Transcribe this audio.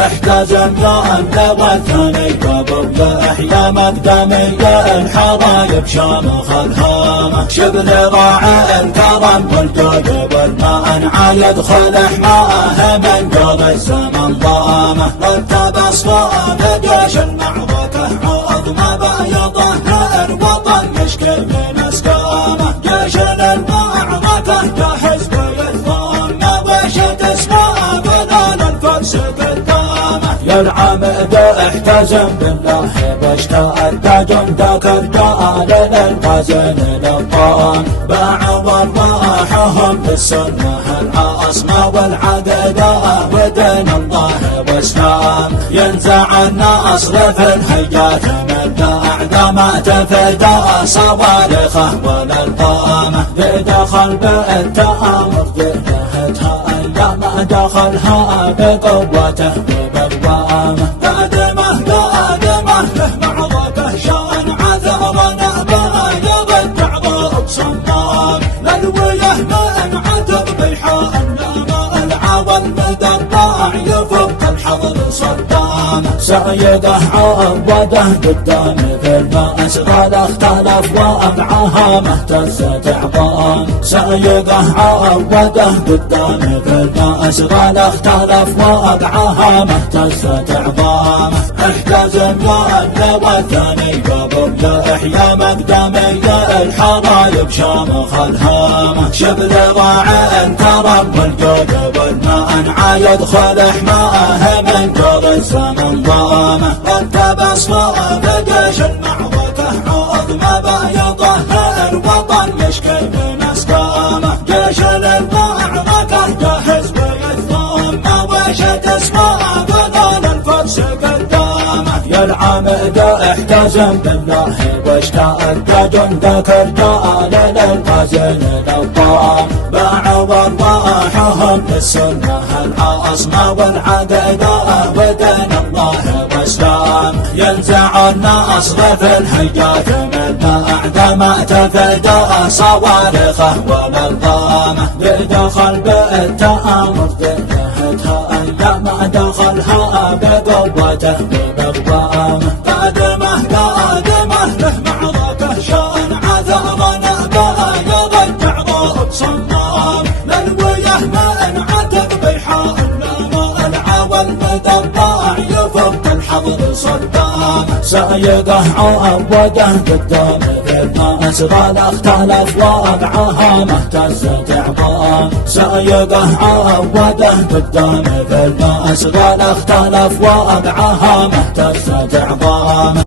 احتاج امياء والثاني قبل يحيى مقدمي الحبايب شامخ الهامة شبل راعي الكرم والجود والماء يدخل حماه من قبل الزمن ضامه التبس بجيش المعركة عظمى بيضه الوطن يشكي من اسقامه جيش المعركة جاهز بالثام وش تسمع بذل الفرس قدامه يا العمد احتزم بالله واشتأد جندك الرجال للغزل للطام باعوا ارواحهم بالسنه العاصمه والعقيده ودين الله واسلام ينزع النصر في الحجات من اعدام تفدى صواريخه وللقامه دخل بالتامر ذهتها ايام دخلها بقوته وبالوامه قادمه له معركه شان عذرنا بايض التعظيم صمام للويه من عتب بيحاء النام العوى المدرع يفك الحضر صدام سيده عوده قدام في الماس غال اختلف وابعاها مهتزت عظام سيده عوده قدام في الماس غال اختلف وابعاها مهتزت عظام احتاج امياء والثاني قبل يحيى مقدمي الحبايب شامخ الهامة شبل راعي الكرم والجود والماء يدخل حماه من قبل الزمن ضامه التبس بجيش المعركة عظمى بيضه الوطن يشكي من اسقامه جيش المعركة جاهز بالثام وش تسمع بذل الفرس قدامه يا العمد احتزم بالله واشتأد جندك الرجال للغزل للطام باعوا ارواحهم بالسنه العاصمه والعقيده ودين الله واسلام ينزع النصر في الحجات من اعدام تفدى صواريخه وبالضامه دخل بالتامر ذهتها ايام دخلها بقوته وبالوامه قادمه له معركه شان عذرنا بايض التعظيم صمام للويه من عتب بيحاء النام العوى المدرع يفك الحضر صدام سيده عوده قدام في الماس غال اختلف وابعاها مهتزت عظام سيده عوده قدام في الماس غال اختلف وابعاها مهتزت عظام